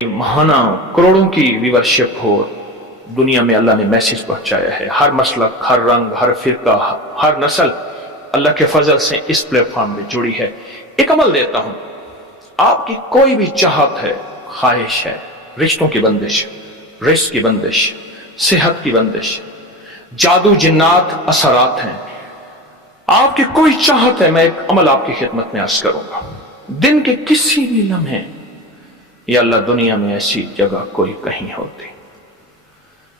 महाना करोड़ों की व्यूअरशिप हो, दुनिया में अल्लाह ने मैसेज पहुंचाया है। हर मसलक, हर रंग, हर फिरका, हर नस्ल अल्लाह के फजल से इस प्लेटफॉर्म में जुड़ी है। एक अमल देता हूं, आपकी कोई भी चाहत है, ख्वाहिश है, रिश्तों की बंदिश, रिस्क की बंदिश, सेहत की बंदिश, जादू जिन्नात असरात हैं, आपकी कोई चाहत है, मैं एक अमल आपकी खिदमत में अर्ज करूंगा। दिन के किसी भी लम्हे, या अल्लाह दुनिया में ऐसी जगह कोई कहीं होती,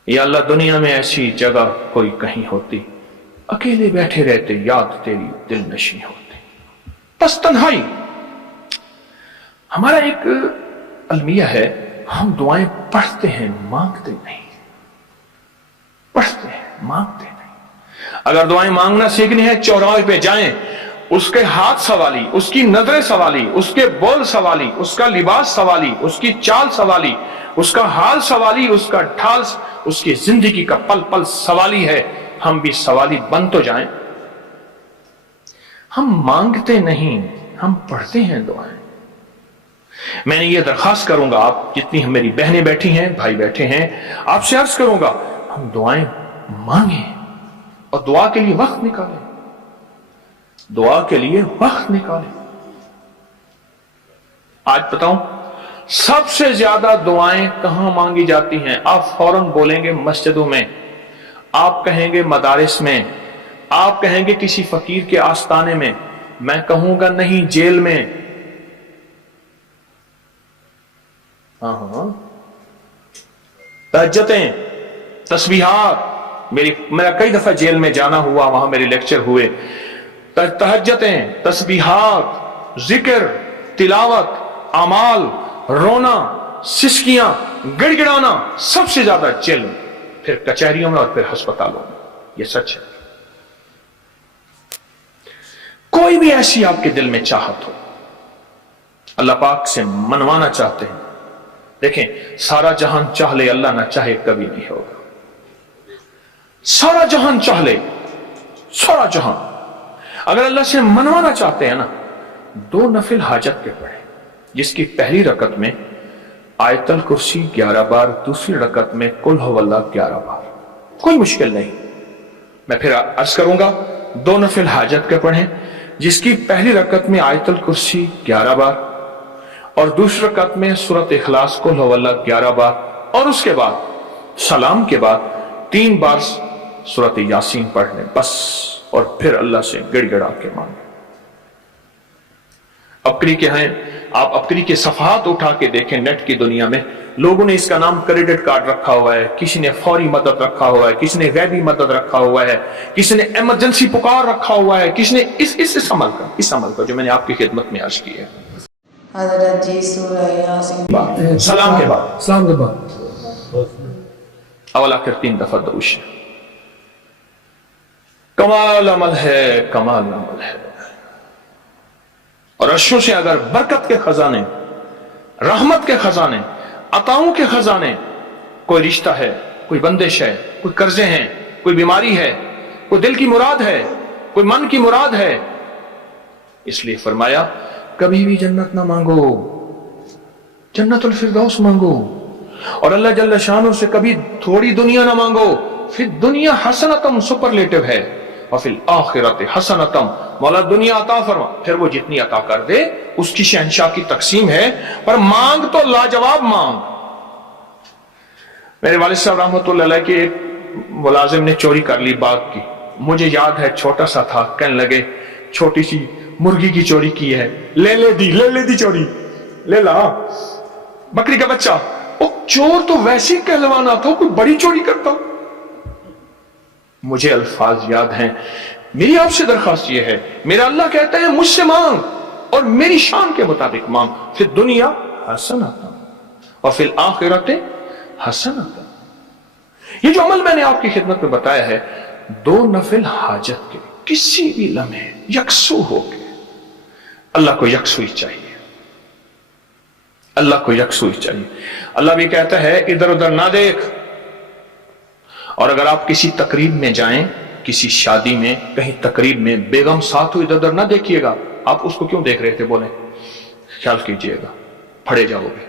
या अल्लाह दुनिया में ऐसी जगह कोई कहीं होती, अकेले बैठे रहते याद तेरी दिल नशी होती। बस तन्हाई। हमारा एक अलमिया है, हम दुआएं पढ़ते हैं, मांगते नहीं। पढ़ते हैं, मांगते नहीं। अगर दुआएं मांगना सीखनी है, चौराहे पे जाएं, उसके हाथ सवाली, उसकी नजरें सवाली, उसके बोल सवाली, उसका लिबास सवाली, उसकी चाल सवाली, उसका हाल सवाली, उसका ढाल, उसकी जिंदगी का पल पल सवाली है। हम भी सवाली बन तो जाएं। हम मांगते नहीं, हम पढ़ते हैं दुआएं। मैंने ये दरखास्त करूंगा, आप जितनी मेरी बहनें बैठी हैं, भाई बैठे हैं, आपसे अर्ज करूंगा, हम दुआएं मांगें और दुआ के लिए वक्त निकालें। दुआ के लिए वक्त निकालें। आज बताऊं, सबसे ज्यादा दुआएं कहां मांगी जाती हैं? आप फौरन बोलेंगे मस्जिदों में, आप कहेंगे मदारिस में, आप कहेंगे किसी फकीर के आस्ताने में, मैं कहूंगा नहीं, जेल में। तहज्जुदें, तस्बीहात, मेरा कई दफा जेल में जाना हुआ, वहां मेरे लेक्चर हुए। तहज्जुदें, तस्बीहात, जिक्र, तिलावत, अमाल, रोना, सिसकियां, गिड़गिड़ाना, सबसे ज्यादा जेल में, फिर कचहरियों में और फिर अस्पतालों में। यह सच है। कोई भी ऐसी आपके दिल में चाहत हो, अल्लाह पाक से मनवाना चाहते हैं, देखें, सारा जहान चाह ले, अल्लाह ना चाहे कभी नहीं होगा। सारा जहान चाह ले, सारा जहान, अगर अल्लाह से मनवाना चाहते हैं ना, 2 नफिल हाजत के पढ़े, जिसकी पहली रकत में आयतल कुर्सी 11 बार, दूसरी रकत में कुल हुवल्लाह 11 बार। कोई मुश्किल नहीं। मैं फिर अर्ज करूंगा, 2 नफिल हाजत के पढ़ें, जिसकी पहली रकत में आयतल कुर्सी 11 बार और दूसरी रकत में सूरत इखलास कुल हुवल्लाह 11 बार, और उसके बाद सलाम के बाद 3 बार सूरत यासीन पढ़ लें बस, और फिर अल्लाह से गिड़गिड़ा के मांगे। अपकरी के हैं, आप अपकरी के सफहात उठा के देखें, नेट की दुनिया में लोगों ने इसका नाम क्रेडिट कार्ड रखा हुआ है, किसी ने फौरी मदद रखा हुआ है, किसी ने गैबी मदद रखा हुआ है, किसी ने इमरजेंसी पुकार रखा हुआ है, किसी ने इस अमल का जो मैंने आपकी खिदमत में अर्ज की है। हज़रत जी सूरह यासीन सलाम के बाद अवल आखिर 3 दफा दरूद। कमाल अमल है, कमाल अमल है। और अर्शों से अगर बरकत के खजाने, रहमत के खजाने, अताओं के खजाने, कोई रिश्ता है, कोई बंदिश है, कोई कर्जे हैं, कोई बीमारी है, कोई दिल की मुराद है, कोई मन की मुराद है, इसलिए फरमाया कभी भी जन्नत ना मांगो, जन्नतुल फिरदौस मांगो। और अल्लाह जल्ल शानो से कभी थोड़ी दुनिया ना मांगो। फिर दुनिया हसनतम सुपरलेटिव है, और फिर आखिरत हसनतम, मौला दुनिया अता फरमा, फिर वो जितनी अता कर दे उसकी शहंशाह की तकसीम है, पर मांग तो लाजवाब मांग। मेरे वालिद साहब रहमतुल्लाह अलैह के एक मुलाजिम ने चोरी कर ली बाग की। मुझे याद है, छोटा सा था, कहने लगे छोटी सी मुर्गी की चोरी की है, ले ले दी चोरी, ले ला बकरी का बच्चा। ओ चोर तो वैसे ही कहलवाना था, कोई बड़ी चोरी करता। मुझे अल्फाज याद हैं। मेरी आपसे दरखास्त यह है, मेरा अल्लाह कहता है मुझसे मांग और मेरी शान के मुताबिक मांग, फिर दुनिया हसनतम और फिर आखिरत हसनतम। ये जो अमल मैंने आपकी खिदमत में बताया है, 2 नफिल हाजत के किसी भी लम्हे यकसू हो गए। अल्लाह को यकसुई चाहिए, अल्लाह को यकसुई चाहिए। अल्लाह भी कहता है इधर उधर ना देख। और अगर आप किसी तकरीब में जाएं, किसी शादी में, कहीं तकरीब में, बेगम साथ हो, इधर उधर ना देखिएगा। आप उसको क्यों देख रहे थे? बोले ख्याल कीजिएगा, फड़े जाओगे।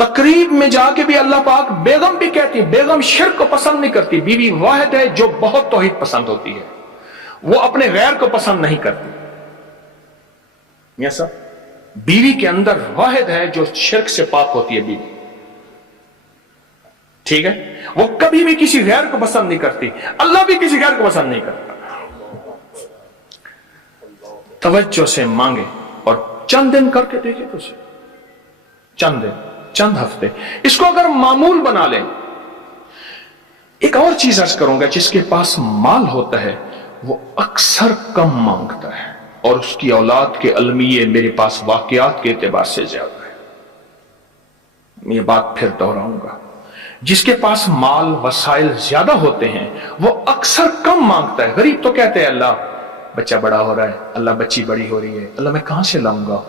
तकरीब में जाके भी अल्लाह पाक बेगम भी कहती है, बेगम शिर्क को पसंद नहीं करती, बीवी वाहिद है जो बहुत तौहीद पसंद होती है, वो अपने गैर को पसंद नहीं करती। यस, बीवी के अंदर वाहिद है जो शिर्क से पाक होती है बीवी, ठीक है, वो कभी भी किसी गैर को पसंद नहीं करती, अल्लाह भी किसी गैर को पसंद नहीं करता। तवज्जो से मांगे और चंद दिन करके देखे तो उसे, चंद दिन, चंद हफ्ते, इसको अगर मामूल बना ले। एक और चीज अर्ज करूंगा, जिसके पास माल होता है वो अक्सर कम मांगता है और उसकी औलाद के अलमिये मेरे पास वाकयात के एतबार से ज्यादा है। मैं ये बात फिर दोहराऊंगा, जिसके पास माल वसाइल ज्यादा होते हैं वो अक्सर कम मांगता है। गरीब तो कहते हैं अल्लाह बच्चा बड़ा हो रहा है, अल्लाह बच्ची बड़ी हो रही है, अल्लाह मैं कहां से लाऊंगा।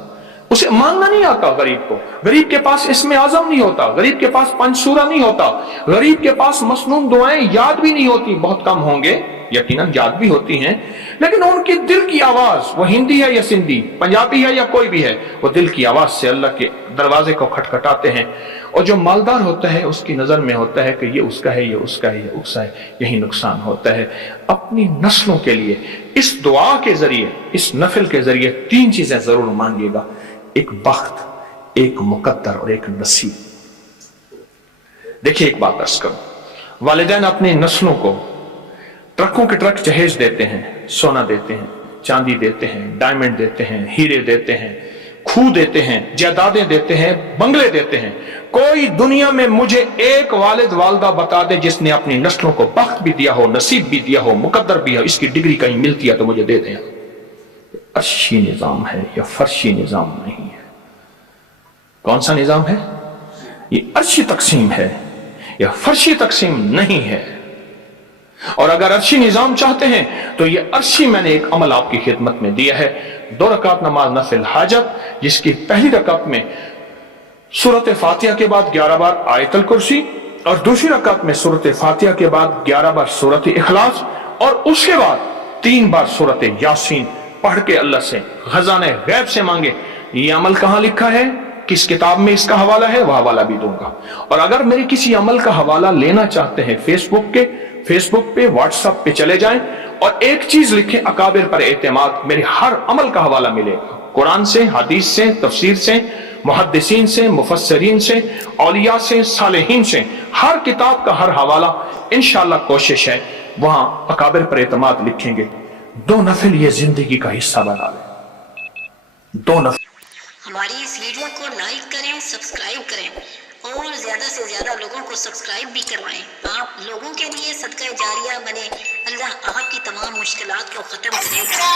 उसे मांगना नहीं आता गरीब को, गरीब के पास इसमें आजम नहीं होता, गरीब के पास पंचसूरा नहीं होता, गरीब के पास मसनून दुआएं याद भी नहीं होती, बहुत कम होंगे यकीनन याद भी होती हैं, लेकिन उनकी दिल की आवाज, वो हिंदी है या सिंधी, पंजाबी है या कोई भी है, वो दिल की आवाज से अल्लाह के दरवाजे को खटखटाते हैं। और जो मालदार होता है उसकी नजर में होता है कि ये उसका है, ये उसका है, ये उसका है, यही नुकसान होता है। अपनी नस्लों के लिए इस दुआ के जरिए, इस नफिल के जरिए तीन चीजें जरूर मांगिएगा, एक बख्त, एक मुकद्दर और एक नसीब। देखिए एक बात अर्ज करूं, वालिदैन अपनी नस्लों को ट्रकों के ट्रक जहेज देते हैं, सोना देते हैं, चांदी देते हैं, डायमंड देते हैं, हीरे देते हैं, खूह देते हैं, जायदादें देते हैं, बंगले देते हैं। कोई दुनिया में मुझे एक वालिद वालदा बता दे जिसने अपनी नस्लों को बख्त भी दिया हो, नसीब भी दिया हो, मुकद्दर भी हो, इसकी डिग्री कहीं मिलती है तो मुझे दे दें। अर्शी निजाम है, यह फर्शी निजाम नहीं है। कौन सा निजाम है? ये अर्शी तकसीम है, यह फर्शी तकसीम नहीं है। और अगर अर्शी निजाम चाहते हैं तो ये अर्शी मैंने एक अमल आपकी खिदमत में दिया है। 2 रकात नमाज नफिल हाजत, जिसकी पहली रकात में सूरत फातिहा के बाद 11 बार आयतल कुर्सी और दूसरी रकात में सूरत फातिहा के बाद 11 बार सूरत इखलास और उसके बाद 3 बार सूरत यासीन पढ़ के अल्लाह से खजाने गैब से मांगे। ये अमल कहां लिखा है, किस किताब में इसका हवाला है, वह हवाला भी दूंगा। और अगर मेरे किसी अमल का हवाला लेना चाहते हैं, फेसबुक पे व्हाट्सएप पे चले जाएं और एक चीज लिखें, अकाबिर पर एतमाद, मेरे हर अमल का हवाला मिलेगा, कुरान से, हदीस से, तफसीर से, मुहद्दिसीन से, मुफस्सरीन से, औलिया से, सालेहीन से, हर किताब का हर हवाला इंशाअल्लाह कोशिश है वहां अकाबिर पर एतमाद लिखेंगे। 2 नफिल ये जिंदगी का हिस्सा बना ले। 2 नफिल। हमारी इस वीडियो को लाइक करें, सब्सक्राइब करें और ज्यादा से ज्यादा लोगों को सब्सक्राइब भी करवाएं। आप लोगों के लिए सदका जारिया बने। अल्लाह आपकी तमाम मुश्किलात को खत्म करेगा।